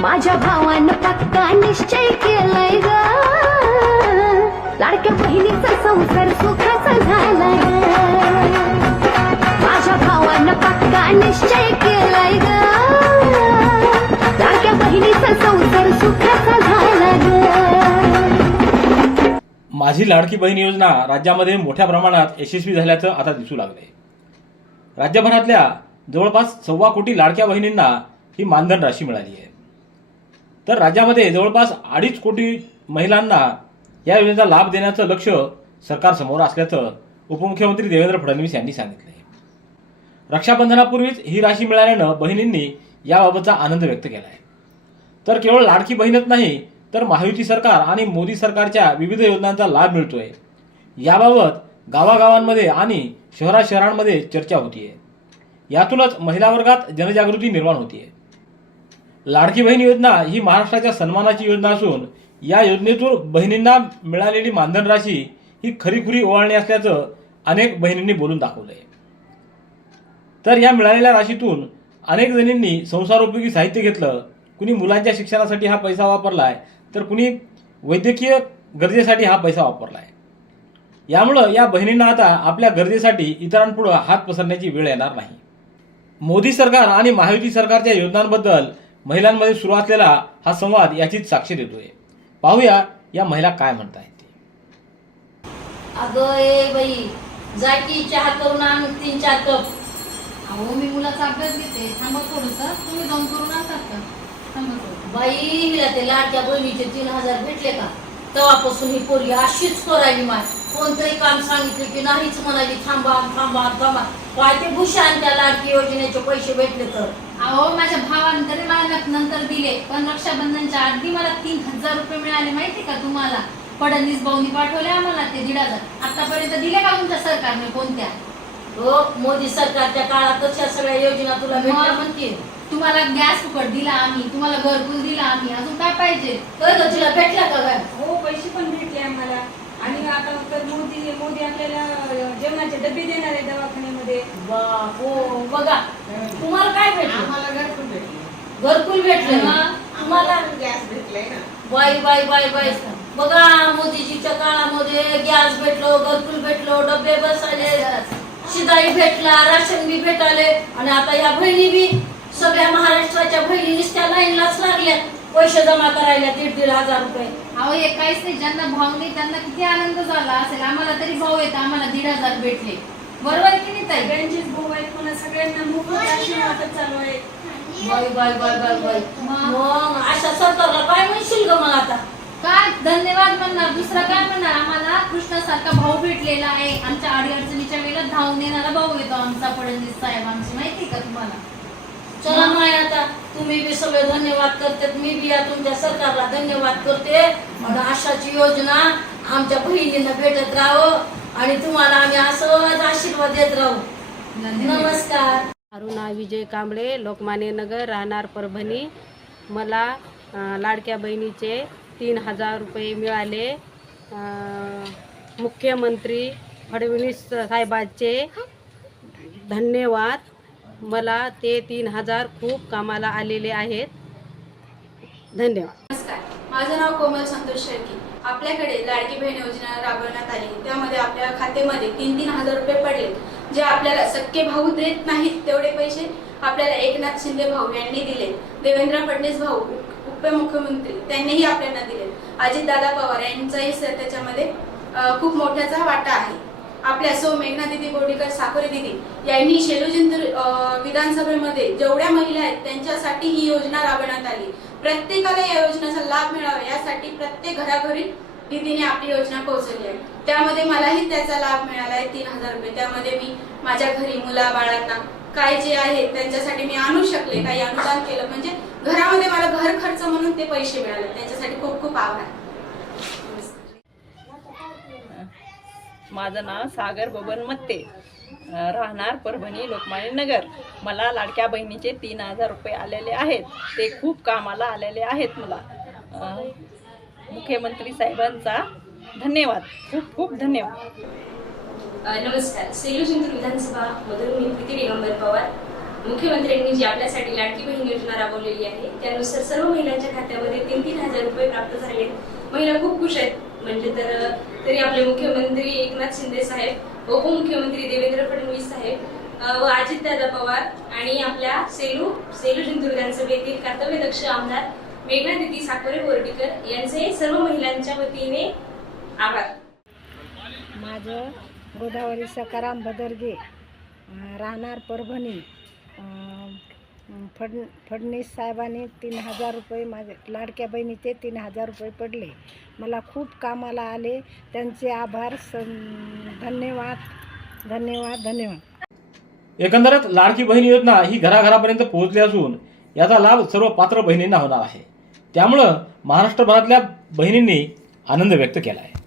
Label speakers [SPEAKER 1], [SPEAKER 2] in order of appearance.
[SPEAKER 1] माझ्या भावानं पक्का निश्चय केलाय ग. लाडक्या बहिणीचा संसार सुखाचा झालाय माझ्या भावानं पक्का निश्चय केलाय ग. लाडक्या बहिणीचा संसार सुखाचा झाला ग.
[SPEAKER 2] माझी लाडकी बहीण योजना राज्यामध्ये मोठ्या प्रमाणात यशस्वी झाल्याचं आता दिसू लागलंय. राज्यभरातल्या जवळपास सव्वा कोटी लाडक्या बहिणींना ही मानधन राशी मिळाली आहे. तर राज्यामध्ये जवळपास अडीच कोटी महिलांना या योजनेचा लाभ देण्याचं लक्ष सरकारसमोर असल्याचं उपमुख्यमंत्री देवेंद्र फडणवीस यांनी सांगितलं आहे रक्षाबंधनापूर्वीच ही राशी मिळाल्यानं बहिणींनी याबाबतचा आनंद व्यक्त केला आहे तर केवळ लाडकी बहीणच नाही तर महायुती सरकार आणि मोदी सरकारच्या विविध योजनांचा लाभ मिळतोय. याबाबत गावागावांमध्ये आणि शहरा शहरांमध्ये चर्चा होतीये. यातूनच महिला वर्गात जनजागृती निर्माण होतीये. लाडकी बहीण योजना ही महाराष्ट्राच्या सन्मानाची योजना असून या योजनेतून बहिणींना मिळालेली मानधन राशी ही खरीखुरी ओवाळणी असल्याचं अनेक बहिणींनी बोलून दाखवलंय. तर या मिळालेल्या राशीतून अनेक जणींनी संसारोपयोगी साहित्य घेतलं. कुणी मुलांच्या शिक्षणासाठी हा पैसा वापरलाय तर कुणी वैद्यकीय गरजेसाठी हा पैसा वापरलाय. यामुळं या बहिणींना आता आपल्या गरजेसाठी इतरांपुढं हात पसरण्याची वेळ येणार नाही. मोदी सरकार आणि महायुती सरकारच्या योजनांबद्दल महिलांमध्ये सुरू असलेला हा संवाद याचीच साक्ष देतोय. पाहूया या महिला काय म्हणतायत.
[SPEAKER 3] अगं ए बाई जा की चहा करून आण तीन चार कप.
[SPEAKER 4] अहो मी मुलाचा अभ्यास घेते. थांबा थोडस. तुम्ही जाऊन करून आणतात का? थांबा थोडं.
[SPEAKER 3] बाई हिला ते लाडक्या बहिणीचे तीन हजार भेटले का? तेव्हापासून ही पोरगी अशीच करायली माय. कोणतंही काम सांगितलं की नाहीच म्हणाली थांबा थांबा थांबा. काय ते भूषण त्या लाडकी योजनेचे पैसे भेटले तर?
[SPEAKER 4] अहो माझ्या भावाने तरी मला नंतर दिले पण रक्षाबंधनच्या आधी मला तीन हजार रुपये मिळाले माहिती का तुम्हाला? फडणवीस भाऊनी पाठवले आम्हाला ते दीड हजार. आतापर्यंत दिले का तुमच्या सरकारने कोणत्या?
[SPEAKER 3] हो मोदी सरकारच्या काळातच या सगळ्या योजना तुला भेटल्या? म्हणते
[SPEAKER 4] तुम्हाला गॅस फुकट दिला आम्ही तुम्हाला घरकुल दिला आम्ही अजून काय पाहिजे?
[SPEAKER 3] तर ग तुला भेटल्या का काय
[SPEAKER 5] हो पैसे पण भेटले आम्हाला. आणि आता तर मोदी मोदी आपल्याला जेवणाचे डबे देणार आहे दवाखान्यामध्ये.
[SPEAKER 3] बाप हो बघा तुम्हाला काय भेटलं?
[SPEAKER 4] आम्हाला घरकुल भेटले.
[SPEAKER 3] घरकुल भेटलं? तुम्हाला?
[SPEAKER 5] गॅस भेटलाय ना.
[SPEAKER 3] बाई बाई बाई बाई. बघा मोदीजीच्या काळामध्ये गॅस भेटलो घरकुल भेटलो डबे बसायले. शिदाई भेटला राशन बी भेटाले आणि आता या बहिणी बी सगळ्या महाराष्ट्राच्या बहिणी नुसत्या लाईनलाच लागल्या. पैसे जमा करायला दीड दीड हजार रुपये.
[SPEAKER 4] अहो हे काहीच नाही ज्यांना भाव नाही त्यांना किती आनंद झाला असेल. आम्हाला तरी भाव येत आम्हाला दीड हजार भेटले. बरोबर की नाही ताई?
[SPEAKER 5] सगळ्यांचीच भाऊ आहेत पुन्हा सगळ्यांना मोफत चालू आहे.
[SPEAKER 3] बाई बाई बाई बाई
[SPEAKER 4] मग?
[SPEAKER 3] मग अशा सरकारला काय म्हणशील ग मग आता?
[SPEAKER 4] काय धन्यवाद म्हणणार? दुसरं काय म्हणणार? आम्हाला कृष्णासारखा भाऊ भेटलेला आहे. आमच्या अडीअडचणीच्या वेळेला धावून येणारा भाऊ येतो आमचा फडणवीस साहेब आमची माहिती का तुम्हाला?
[SPEAKER 3] चला माय आता तुम्ही बी सगळे धन्यवाद करते मी बी या तुमच्या सरकारला धन्यवाद करते. आणि अशाची योजना आमच्या बहिणींना भेटत राहो आणि तुम्हाला आम्ही असं आशीर्वाद देत राहू.
[SPEAKER 4] धन्यवाद.
[SPEAKER 3] नमस्कार.
[SPEAKER 6] अरुणा विजय कांबळे लोकमान्य नगर राहणार परभणी. मला लाडक्या बहिणीचे तीन हजार रुपये मिळाले. मुख्यमंत्री फडणवीस साहेबांचे धन्यवाद. मला ते तीन हजार खूप कामाला आलेले आहेत. धन्यवाद.
[SPEAKER 7] नमस्कार. माझं नाव कोमल संतोष शेळके. आपल्याकडे लाडकी बहीण योजना राबवण्यात आली. त्यामध्ये आपल्या खात्यामध्ये तीन तीन हजार रुपये पडले. जे आपल्याला सक्के भाऊ देत नाहीत तेवढे पैसे आपल्याला एकनाथ शिंदे भाऊ यांनी दिले. देवेंद्र फडणवीस भाऊ उपमुख्यमंत्री त्यांनीही आपल्याला दिले. अजितदादा पवार यांचाही त्याच्यामध्ये खूप मोठ्याचा वाटा आहे. आपल्या सौ मेघना दिदी बोर्डीकर साकोरे दिदी यांनी शेलूजिंतूर विधानसभेमध्ये जेवढ्या महिला आहेत त्यांच्यासाठी ही योजना राबवण्यात आली. प्रत्येकाला या योजनेचा लाभ मिळावा यासाठी प्रत्येक घराघरी दिदीने आपली योजना पोहोचवली आहे. त्यामध्ये मलाही त्याचा लाभ मिळाला आहे तीन हजार रुपये. त्यामध्ये मी माझ्या घरी मुला बाळांना काय जे आहे त्यांच्यासाठी मी आणू शकले काही अनुदान केलं. म्हणजे घरामध्ये मला घर खर्च म्हणून ते पैसे मिळाले. त्यांच्यासाठी खूप खूप आभार.
[SPEAKER 8] माझं नाव सागर बबन मत्ते. राहणार परभणी लोकमान्य नगर. मला लाडक्या बहिणीचे तीन हजार रुपये आलेले आहेत. ते खूप कामाला आलेले आहेत मला. मुख्यमंत्री साहेबांचा धन्यवाद. खूप खूप धन्यवाद.
[SPEAKER 9] नमस्कार. सेलू जिंतूर विधानसभा मधून मी प्रीती दिगंबर पवार.
[SPEAKER 10] मुख्यमंत्र्यांनी जी आपल्यासाठी लाडकी बहीण योजना राबवलेली आहे त्यानुसार सर्व महिलांच्या खात्यामध्ये तीन तीन हजार रुपये प्राप्त झाले आहेत. महिला खूप खुश आहेत. म्हणजे तर तरी आपले मुख्यमंत्री एकनाथ शिंदे साहेब उपमुख्यमंत्री देवेंद्र फडणवीस साहेब व व अजितदादा पवार आणि आपल्या सेलू सेलू जिंतूर विधानसभेतील कर्तव्यदक्ष आमदार मेघना दिदी साकोरे बोर्डीकर यांचे सर्व महिलांच्या वतीने आभार.
[SPEAKER 9] माझं गोदावरी सकाराम बदरगे राहणार परभणी. फड फडणीस साहेबांनी तीन हजार रुपये माझे लाडक्या बहिणीचे तीन हजार रुपये पडले. मला खूप कामाला आले. त्यांचे आभार. सं धन्यवाद. धन्यवाद. धन्यवाद.
[SPEAKER 2] एकंदरच लाडकी बहीण योजना ही घराघरापर्यंत पोहोचली असून याचा लाभ सर्व पात्र बहिणींना होणार आहे. त्यामुळं महाराष्ट्रभरातल्या बहिणींनी आनंद व्यक्त केला आहे